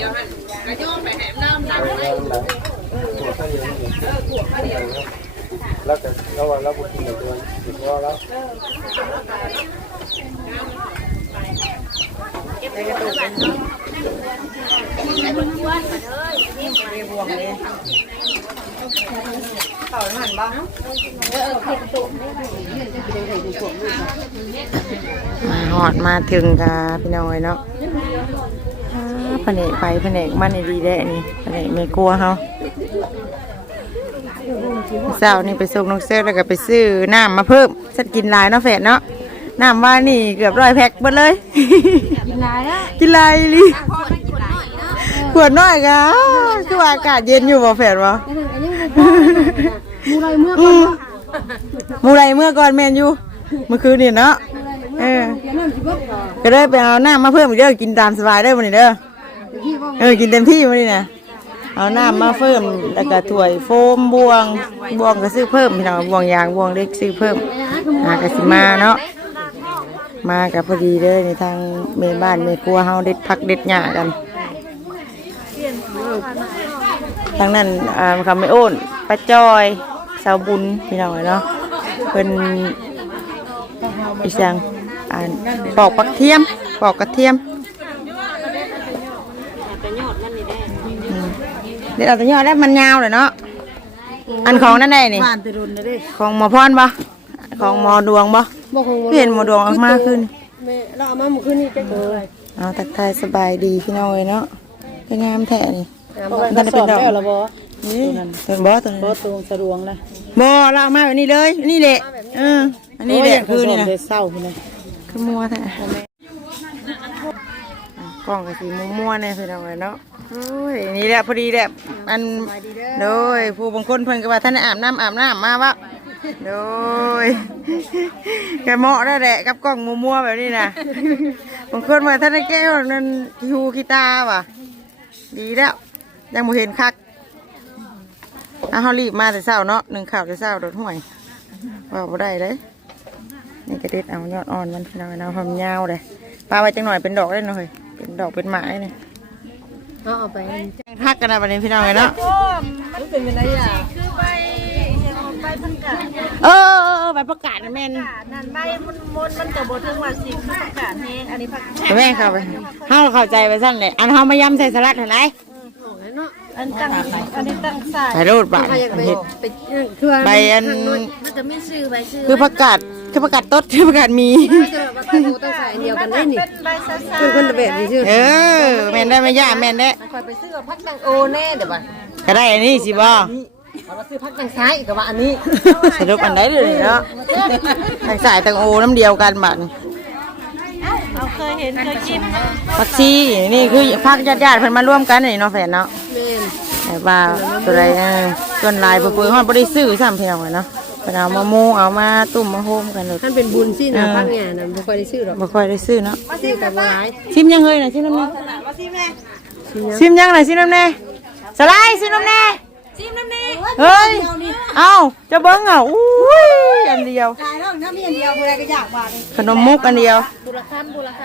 ดียวหันกระโยมไปแหมน้ำหนักไปงานหลังหัวข้าวเดียวแล้วแต่เราว่าเราบุกินกับตัวติดว่าแล้วมาหอดมาถึงกะพี่น้อยเนาะอ่า แผนกไปแผนกมันนี่ดีแด้นี่แผนกไม่กลัวเฮาเช้านี่ไปส่งน้องเสื้อแล้วก็ไปซื้อน้ำมาเพิ่มสัดกินหลายเนาะแฟดเนาะน้ำว่านี่เกือบร้อยแพ็คหมดเลย กินหลายแล้วกินหลายอีหลิขวดน้อยกะคือว่าอากาศเย็นอยู่บ่แฟดวะมูไรเมื่อก่อนเนาะหมูไรเมื่อก่อนแมนอยู่เมื่อคืนนี่เนาะเออเดี๋ยวนั่นสิเบิดก่อนก็เลยไปเอาน้ำมาเพิ่มอีกเด้อกินตามสบายได้อวันนี้เด้อ เออกินเต็มที่วันนี้นะเอาน้ำมาเพิ่มแล้วก็ถ้วยโฟมบวงบวงก็ซื้อเพิ่มพี่น้องบวงยางบวงเล็กซื้อเพิ่มหากสิมาเนาะมากับพอดีเลยในทางเมบ้านเมครัวเฮาเด็ดพักเด็ดหญ้ากันทางนั้นอ่าคำไม่โอนป้าจอยสาวบุญพี่น้องเนาะเพิ่นอีสังอ่านปอกปักเทียมปอกกระเทียม อืมเดี๋ยวเอาตัวย่อได้มันยาวเลยเนาะ อันของนั่นได้นี่ บ้านตะรุนนะเด้ของหมอพรปะของหมอดวงปะบ่คงเห็นหมอดวงออกมาขึ้น แม่เราเอามาเมื่อคืนนี้จักเออเอาตักทายสบายดีพี่น้อยเนาะเป็นงามแท้นี่มันเป็นดอก แล้วบ่นี่ตัวบอตัวนี้บ่ตรงสะดวงนะบอเราเอามาแบบนี้เลย นี่แหละเอออันนี้แหละคือนี่นะ เศร้าพี่นะคือมัวแท้อะกล้องก็สีมัวๆเนี่ยพี่น้อยเนาะ โอ้ยนี่แหละพอดีแหละอันโดยผู้บางคนเพิ่นก็ว่าท่านได้อาบน้ำอาบน้ำมาวะโดยแกเหมาะได้วแหละกับกล้องมัวๆแบบนี้นะบางคนว่าท่านได้แก้วนั่นฮูกีตาร์ว่ะ ดีแล้วยังบ่เห็นคักอะเฮารีบมาแต่เช้าเนาะหนึ่งข่าวแต่เช้าโดดห่วยว่าบ่ได้เลยนี่กระเด็ดเอายอดอ่อนมันพี่น้องเอาความยาวเลยปลาไว้จังหน่อยเป็นดอกได้หน่อยเป็นดอกเป็นไม้นี่ เอาเอาไปทักกันนะบัดนี้พี่น้องเอ้ยเนาะมันเป็นอะไรอะเออเออเออใบประกาศนะแม่นนั่นใบมันมันมันจะบ่ถึงว่าสิบประกาศแห้งอันนี้พักแม่เข้าไปเฮาเข้าใจไปสั่นเลยอันเฮามายำใส่สลัดเห็นไหมอันตั้งอันนี้ตั้งสายใส่รูดบาทถ้าอยากไปเห็ดไปคือใบอันมันจะไม่ซื้อใบซื้อคือประกาศคือประกาศต้นคือประกาศมี จะแบบว่าต้องต้องใส่เดียวกันได้นี่เป็นใบซ่าคือคนละแบบนี่ชื่อเออแม่นได้ไหม่ย่าแม่นได้คอยไปซื้อพักตังโอแน่เดี๋ยวบ่ก็ได้อันนี้สิบ่เอามาซื้อพักตังซ้ายกับว่าอันนี้สรุปอันใดเลยเนาะทางสายทางโอน้ำเดียวกันบัดเราเคยเห็นเคยกินผักชีนี่คือพักญาติๆเพิ่นมาร่วมกันนี่เนาะแฟนเนาะแม่นแต่ว่าตัวใดเออส่วนหลายเพิ่นๆเฮาบ่ได้ซื้อซ้ำเพียงเลยเนาะ เพิ่นเอามาโมเอามาตุ่มมาโฮมกันเลยท่านเป็นบุญสินะพักงานน่ะบ่ค่อยได้ซื้อหรอกบ่ค่อยได้ซื้อเนาะซื้อกับบ่หลายชิมยังเฮ้ยน่ะชิมน้ำแน่ชิมยังน่ะชิมน้ำแน่สไลด์ชิมน้ำแน่ชิมน้ำแน่ เฮ้ย เอ้าจะเบิ้งอะอุ้ยอันเดียวขายแล้วถ้ามีอันเดียวผู้ใดก็อยากบาทขนมมุกอันเดียวบุรคำบุรค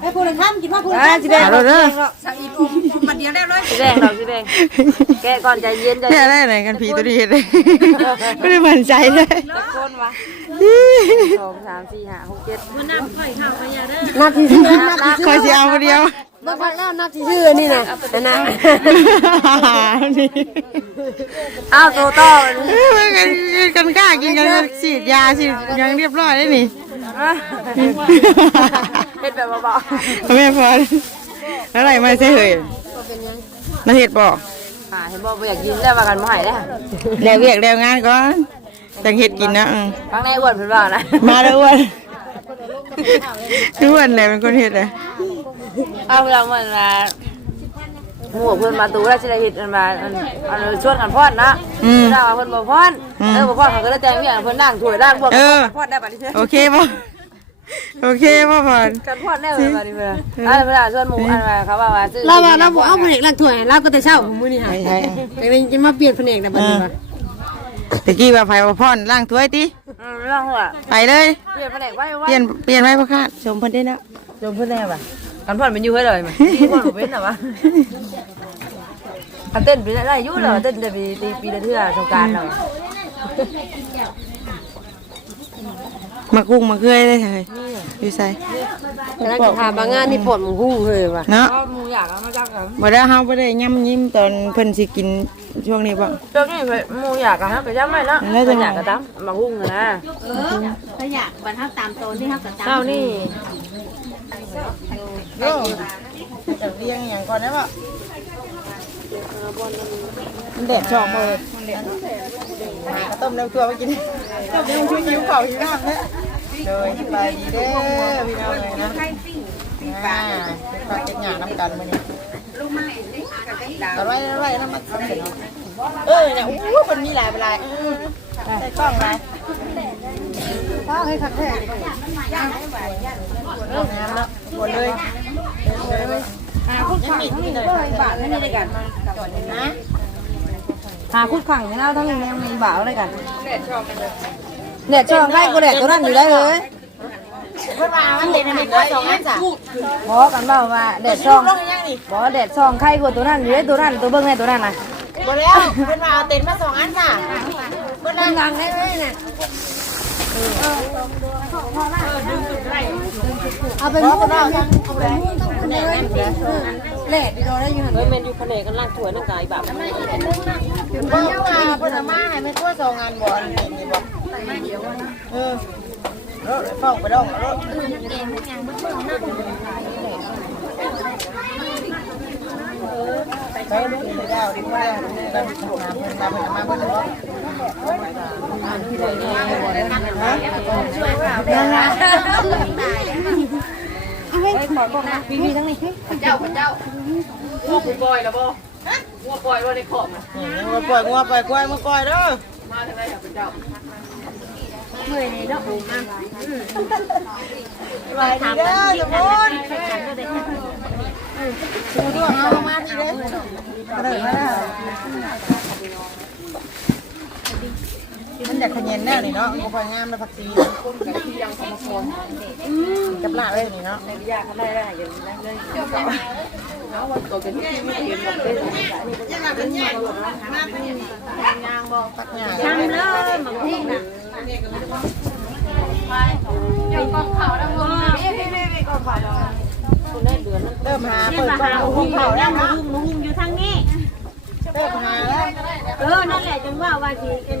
ไอ้ผู้ใดทำกินว่าผู้ใดอ่าสิได้เอาเด้อสักอีปุ่มมันเดียวได้เลยำแดงเราสีแดงแกก่อนใจเย็นใจแค่ได้ไหนกันผีตัวนี้เห็นเลยไม่ได้มั่นใจเลยคนวะสองสามสี่ห้าหกเจ็ดมันน้ำไข่ข้าวขยะเด้อนับที่ชื่อนับที่คอยสิเอาคนเดียว นับพักแล้วนับที่ชื่อนี่นะนะนะนี่อ้าวโตโต้เอ้ยกันกันกล้ากินกันฉีดยาฉีดยังเรียบร้อยได้นี่เห็ดแบบเบาแม่พอแล้วอะไรมาใช่เหยน่าเห็ดบอกๆอ่าเห็นบอกว่าอยากกินแล้วมากันไม่ให้แล้วแล้วเรียกแล้วงานก่อนจังเห็ดกินนะอืมครั้งในอ้วนเพิ่นว่านะมาแล้วอ้วนอ้วนเลยเป็นคนเห็ดเลย เอาเราเหมือนว่าหมู่เพิ่นมาตูแล้วสิได้เฮ็ดอันว่าอันอันชวนกันพอดนะอืมถ้าว่าเพิ่นบ่พอดเออบ่พอดเขาก็เลยแต่งอย่างเพิ่นนั่งถ้วยนั่งพวกเออ พอดได้บัดนี้เด้อโอเคป่ะโอเคป่ะพอนกันพอดแน่เลยบัดนี้เพิ่นอันเวลาชวนหมู่อันว่าเขาว่าว่าซื้อเราว่าเราบอกเอาแผนกล้างถ้วยเราก็แต่เช้าของมื้อนี้หาใช่ยใช่แต่เป็นจะมาเปลี่ยนแผนกแต่บัดนี้ว่าตะกี้ว่าไผ่ว่าพ่อนล่างถ้วยติอืมเรื่องหัวไปเลย เปลี่ยนแผนกไว้ไว้เปลี่ยนเปลี่ยนไว้พ่อค่ะชมเพิ่นได้แล้วจมเพิ่นแน่ป่ะ กันพ่อนเป็นอยู่ให้เลยมั้ยดีพ่อนบ่เป็นหรอวะกันเต้นไปได้อยู่เหรอเต้นได้ปีตีปีละเทื่อสงกรารเหรอมากุ้งมาเกลือยได้เลยอยู่ใส่แต่ถ้าถามบางงานนี่ปวดมันหุ้งเลยว่ะเนาะก็หมูอยากเอามาจักกันบ่ได้เฮาบ่ได้ย่ำยิ้มตอนเพิ่นสิกินช่วงนี้บ่เจ้านี่หมูอยากกันฮะไปจักไม่เนาะแล้วจะอยากกันตามมาหุ้งนะถ้าอยากบันทับตามโซนที่เขากับตามเจ้านี่ โอ้จะเรียงอย่างก่อนได้ป่ะมันแดดชอบเลยหากระต้มน้ำตัวไปกินต้มน้ำชุ่มยิ้วเข่าหิวน้ำเนี่ยเลยสบาดีเด้อพี่น้องเลยนะอ่าปลาเก็ดหยาน้ำกันมาเนี่ยแต่ไว้ไว้น้ำมันเออเนี่ยอู้มันมีหลายหลายใส่กล้องไรว้าวให้ขัดแท้งามแล้วหมดเลย ยังมีที่เลยบาทนี่เลยกันนะหาคุดขังให้เราทั้งยังมีบ่าวเลยกันแดดช่องใกล้กูแดดตัวนั้นอยู่ได้เลยเพื่อนมามันเด็กเด็กก็สองอันจ้ะบอกกันเปล่าว่าแดดช่องลงยังนี่บอกว่าแดดช่องใครกูตัวนั้นอยู่ได้ตัวนั้นตัวเบิ้งไงตัวนั้นน่ะหมดแล้วเพื่อนมาเอาเต็นท์มาสองอันจ้ะเพื่อนนั่งงานได้เลยน่ะ เอาไปเพราะหุ้งเพื่อนเอายังเอาไปแหน่งนั่นเลยแหล่ดีโดได้อยู่หันเพื่อนมาเพื่อนเอามาให้ไม่ทั่วสองอันบ่อนนี่บ่เออรถฟ้องไปดองรถไปดูไปดาวดีกว่ากันทำงานเพื่อน มาเพื่อนมาเพื่อนบ่ยังไงพี่ๆทั้งนี้งัวปล่อยงัวปล่อยกล้วยมาปล่อยเด้อมาทางไหนครับเจ้าเมื่อยนี่เนาะมาสบายดีเด้อทุกคนดูด้วยเอามาทีเด้อ มันอยากขยันแน่นี่เนาะมันค่อยงามแล้วผักชีกับที่ยังสมควรกับลาเลยนี่เนาะอยากทำได้ได้อย่างนี้เลยปักหญ้าทำเลยหมักพริกนะเริ่มหาเรียเปิกดมากล้องหาเอาหุ้หุ้งงเขาเขาแล้แล้ววมาเนาหุ้งมาหุ้งอยู่ทางนี้เริ่มหาแล้วเออนั่นแหละจนว่าว่าที่เป็น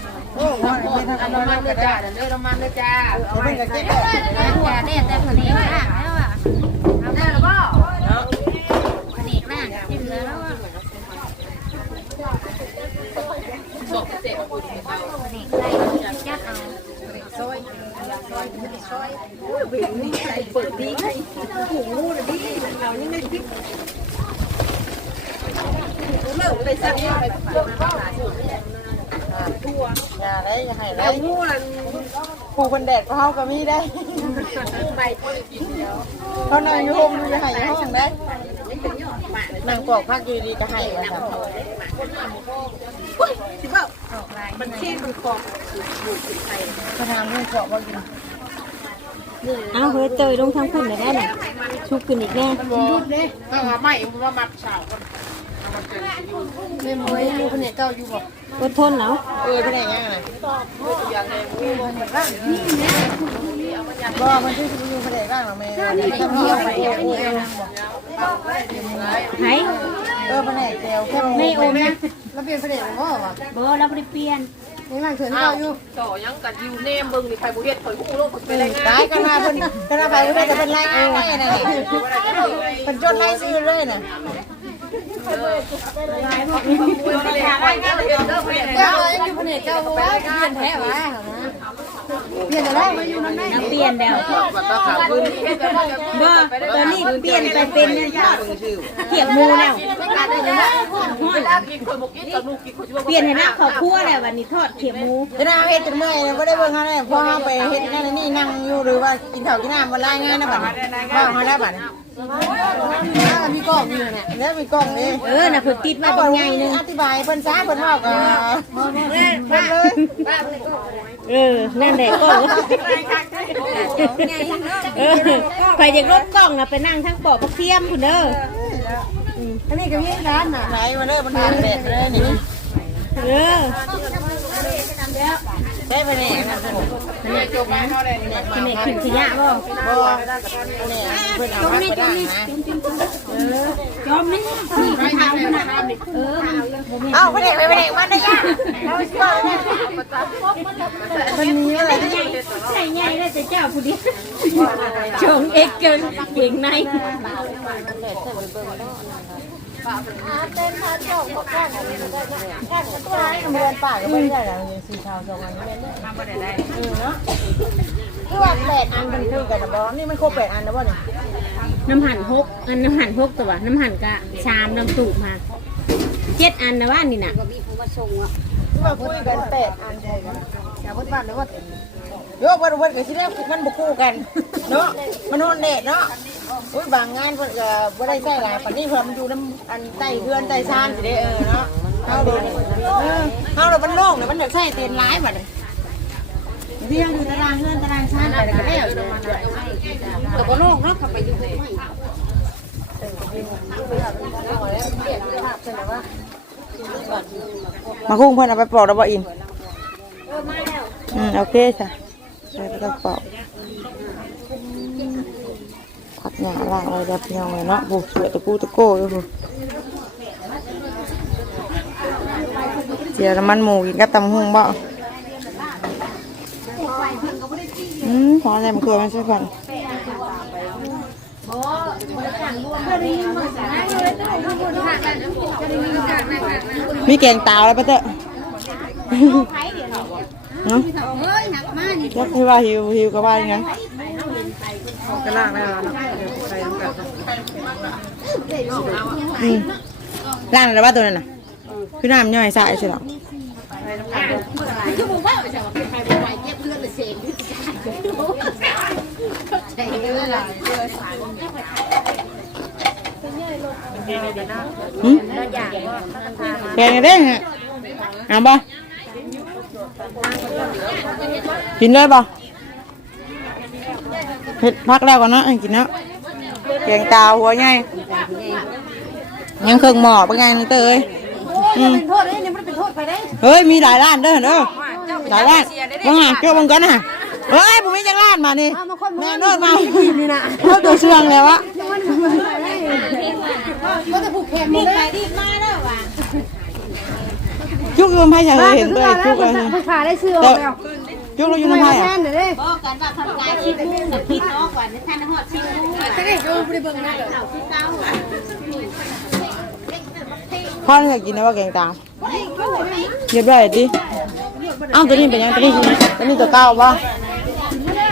โหไม่ทำน้ำมันเลยจ้าเด้อน้ำมันเด้อจ้าเอาเป็นกระเจี๊ยบอย่าเด็ดแต่ผลิตมาแล้วอะได้หรือเปล่าผลิตมากจิ้มเลยแล้วอะผลิตใส่จัดเอาอย่าได้อย่า ให้ได้ผู้คนแดดก็เฮาก็มีได้เขานอนอยู่ห้องอยู่ให้อยู่ห้องได้นั่งปอกพักอยู่ดีก็ให้ว่าครับมันเชี่ยมันขอบเขาทำเรื่องขอบว่ากินเอาเฮ้ยเตยลงทางขึ้นเลยได้ไหมชุบขึ้นอีกแน่ไม่มว ไม่มวยอยู่คนเนี่ยเก้าอยู่บ่อดทนเนาะเออเป็นยังไงไงบ่มันชื่ออยู่ประเดียวบ้างหรอแม่ทำเที่ยวไปเที่ยวเที่ยวไหนเออประเดี๋ยวเที่ยวแค่ไม่โอมนะแล้วเปลี่ยนประเด็นของพ่อว่ะบอเราไม่ได้เปลี่ยนนี่มันเถื่อนเก้าอยู่ได้กันมาเป็นกันมาไปไม่ได้เป็นไรอ้างได้นะเป็นจดไล่ซื้อเลยนะเก้ายังอยู่คนเนี่ยเก้าว่าเปลี่ยนแท้ว่ะนะเปลี่ยนแล้วมาอยู่นั่นได้น้ำ เปลี่ยนแล้วบ่ตอนนี้เปลี่ยนไปเป็นเขียบหมูแล้วเปลี่ยนให้หน้าขอบครัวแล้ววันนี้ทอดเขียบหมูจะน่าเฮ็ดจนเมื่อยเลยบ่ได้เบิ่งเฮาเลยพอเฮาไปเฮ็ดนั่นนี่นั่งอยู่หรือว่ากินข้าวกินน้ำบ่รายงานนะบัดนี้ว่าเฮาได้บัดนี้ มีกล้องอยู่น่ะแล้วมีกล้องนี่เออน่ะเพิ่นติดมาเป็นไงนึงอธิบายเพิ่นซะเพิ่นเว้าก็เพิ่นเลยเออนั่นแหละก็เออไปจากรถกล้องน่ะไปนั่งทั้งปอกพักเทียมพุ่นเด้ออันนี้ก็มีร้านน่ะไหนมาเด้อมันทานแดดเลยนี่เออ ได้ไปแน่นะเพิ่นขนมขึ้นขยะบ่บ่แน่เพิ่นเอามาไปล้นะจอมนี่นี่ไปทางมันน่ะเออเอ้าไปเด็กไปเด็กมาได้ย่าเราสิว่าเนี่ยมันมีอะไรใหญ่ใช่ใหญ่เลยแต่เจ้าผู้เดียวชงเอ็กเกินเก่งใน อาเตัวร้ายกับเรือนป่าก็ไม่ได้แล้วนี่สีขาสองอันนี้แม่นทำบ่ได้ได้เออเนาะคือว่าแปดอันมันคือกันนะบ่นี่มันครบแปดอันนะบ่นี่ยน้ำหั่นหกอันน้ำหั่นหกตัวน้ำหั่นกะชามน้ำสูบมาเจ็ดอันนะว่านี่น่ะคือว่าคุยกันแปดอันได้กันอย่าพูดบ้านเลยว่าโยกวันวันก็สิได้มันบ่คู่กันเนาะมันโหนเด็ดเนาะ อุ้ยบางงานเพิ่นก็บ่ได้ใช้หลายปานนี้เพิ่นมันอยู่น้ำอันใต้เรือนใต้ชานสิได้เออเนาะเฮาโดนเออเฮาโดนมันโล่งเนี่ยมันอยากใช้เต็นหลายบัดนี้ที่ยังอยู่ตารางเรือนตารางชานไปแล้วก็แล้วแต่บ่โล่งเนาะเข้าไปอยู่มาคุ้งเพิ่นเอาไปปลอกแล้วบ่อินอืมโอเคจ้ะใส่กระเป๋าผัก หญ้าล่างไว้เดี๋ยวพี่น้องเลยเนาะผูกเสือตะกูตะโก้อยู่ผูเจียวน้ำมันหมูกินกับตำหุ่งบ่อืมพออะไรมันเกลือมันใช่ก่อนมีแกงตาวแล้วปะเต้อเนาะยักที่ว่าหิวหิวก็ว่าอย่างนั้นก็ล่างได้แล้วนะอืม ล่างแล้วว่าตัวนั้นน่ะคือน้ำย่อยสายใช่หรอหืมแกงได้ฮะเอาบ่กินได้ปะเผ็ดพักแล้วก่อนเนาะให้กินเนาะ แกงตาหัวใหญ่ยังเครื่องหม้อเป็นไงน้องเตยอืมเป็นโทษเลยนี่มันเป็นโทษไปได้เฮ้ยมีหลายร้านเด้อเด้อหลายร้านว่าไงเจ้าบังกันนะเฮ้ยผมมีจังร้านมานี่แม่โนดมานี่นะเข้าตัวเชื่องแล้ววะก็จะผูกแขนหมดเลยจุกอยูนไพ่จะเห็นตัวจุกเลยผู้ขาได้ซื้ออแต่อกแล้ว จุกเราอยู่ทำไมในไพ่มาแทอะนเด้อบอกกันว่าทำลายชิ้นมูกกับพิษน้องก่อนท่านหอดชิ้นมูกจะได้ดูบ่ได้เบิ่งนะเต่าชิ้นเต้าพ่ออยากกินนะว่าแกงตาเรียบร้อยดิอ้าวตัวนี้เป็นยังตัวนี้ตัวนี้ตัวเก้าป่ะ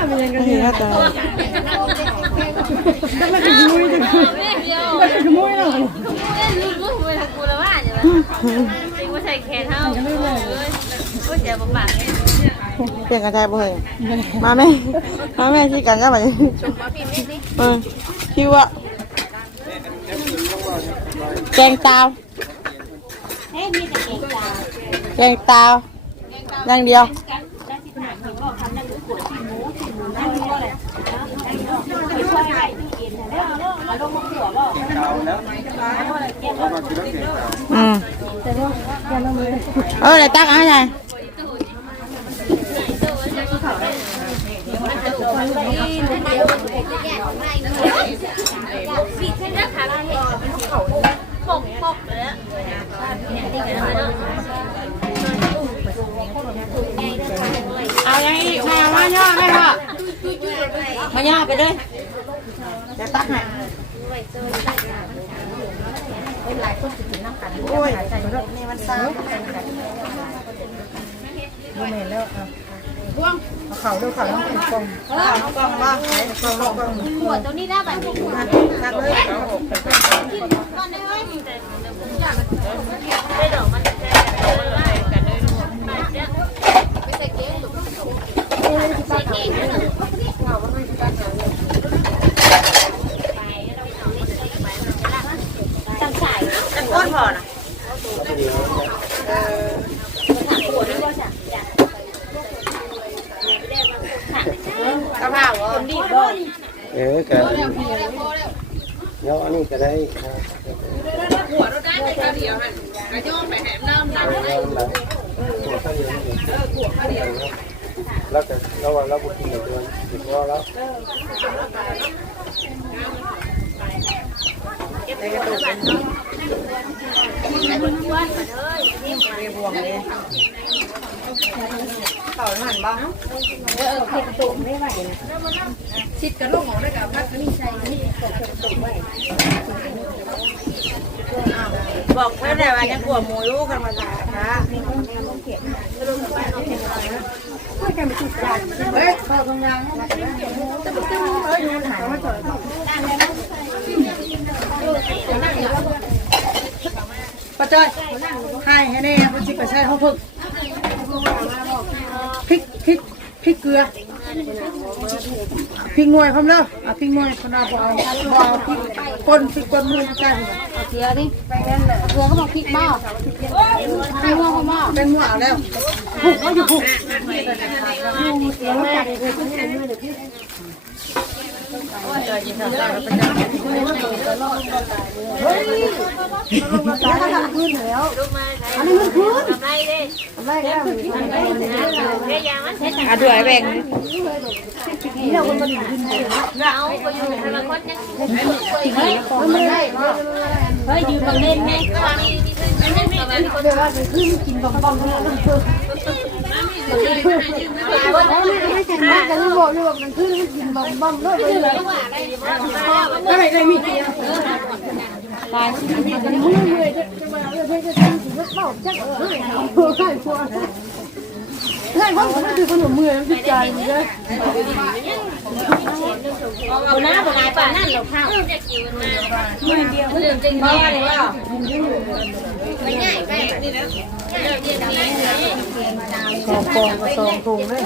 ไม่เห็นแล้วตัวเป ลี่ยนกันใจบ่เฮ้ยมาแม่มาแม่ที่กันก็ไปเออพี่ว่าแกงตาวเฮ้ยมีแต่เก่งจ้าแกงตาวอย่างเดียวอืมเออเดี๋ยวตักเอาให้ยาย เอาอย่างนี้มามาย่อให้พ่อมาย่อไปเลยเดี๋ยวตักให้โอ้ยนี่มันซ้ำดูเหม็นแล้วอะ เขาดูเขาต้องกองเขาต้องกองบ้างไหนกองกองหัวตัวนี้ได้แบบนี้ทักเลยจังสายก้นพอนะ กระเพราเหรอเออกันแล้วอันนี้ก็ได้ครับหัวเราได้ในคราวเดียวมันกระโยงไปแหมน้ำน้ำได้หัวข้าวเดียวเออหัวข้าวเดียวแล้วแต่แล้ววันแล้วบุกินตัวติดว่าแล้วเขาหันบ้างเออเผ็ดตุ่มไม่ไหวนะชิดกระโลกออกได้กับพักนี่ใส่นี่บอกเพื่อนได้ว่ายังกลัวหมูลูกกันมาจ้าค่ะเฮ้ยพอตรงยางเฮ้ยมันหายมาจ่อย ป้าจ้อยให้ให้แน่มันจิไปใช้ห้องฝึกพริกพริกพริกเกลือพริกหน่วยพร้อมแล้วอะพริกหน่วยพนาบเอาบเอาพริกป่นพริกป่นมือใช่ไหมเสือดิไปนั่นแหละเสือก็บอกพริกบ้าพริกว่าเขาบ้าเป็นหม้อเอาแล้วผูกก็อยู่ผูกเสียงจัดเลย อะด้วยแบ่งเฮ้ยยืมบังเล่นไงเดี๋ยวว่าจะขึ้นกินบอมบอม เนี่ยมันคือไม่ใช่มากแต่ไม่บอกเลยว่ามันขึ้นกินบอมบอมเลยไปเลยอะไรอะไรมีเกียร์ไมือเลยจะจะมาเลยเพื่อจะทำสิ่งที่เบาจังเออให้ให้พวกให้พวกมันคือขนมมือมันติดใจเลยเอาหน้าบอกไงป่าเราข้าวมือเดียวเรื่องจริงบ้าเลยว่าไม่ง่ายไปนี่นะสองกองกับสองถุงเลย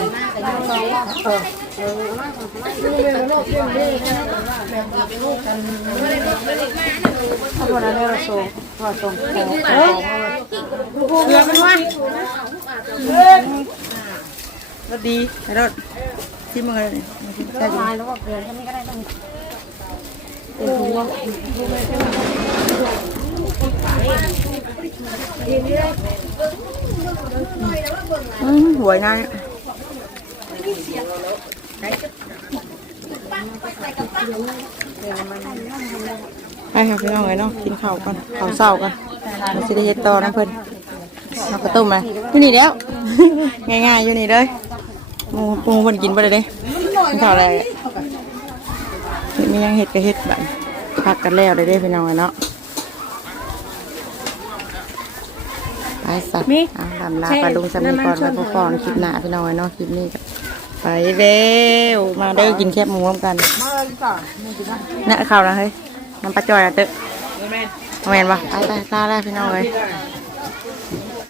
เออเออโลกเรื่องนี้ถ้าวันนั้นเราส่งว่าส่งของเฮ้ยเกลือมันว่ารสดีรสที่มึงเลยใช่ไหมแล้วก็เกลือแค่นี้ก็ได้ต้อง อืมหวยง่ายไปค่ะพี่น้องเลยเนาะกินข้าวก่อนข้าวเศร้าก่อนเราจะได้เฮ็ดต่อนะเพิ่อนเอากระตุ้มมาอยู่นี่แล้ว ง่ายๆอยู่นี่เลยหมูปูเพิ่นกินไปเลยเด้กินข้าวอะไรมียังเฮ็ดก็เฮ็ดแบัดพักกันแล้วเลยเด้พี่น้องเลยเนาะไป สัตว์เอาลำลาไปลุงสามีก่อนไว้พอก่อนคลิปหน้าพี่น้องเลยเนาะคลิปนี้ก็ไปเร็วมาเด้อกินแคบหมูพร้อมกันน่ะข้าวนะเฮ้ยน้ำปลาจอยอะเต๊ะแม่นปะไปไปลาแล้วพี่น้องเลยไ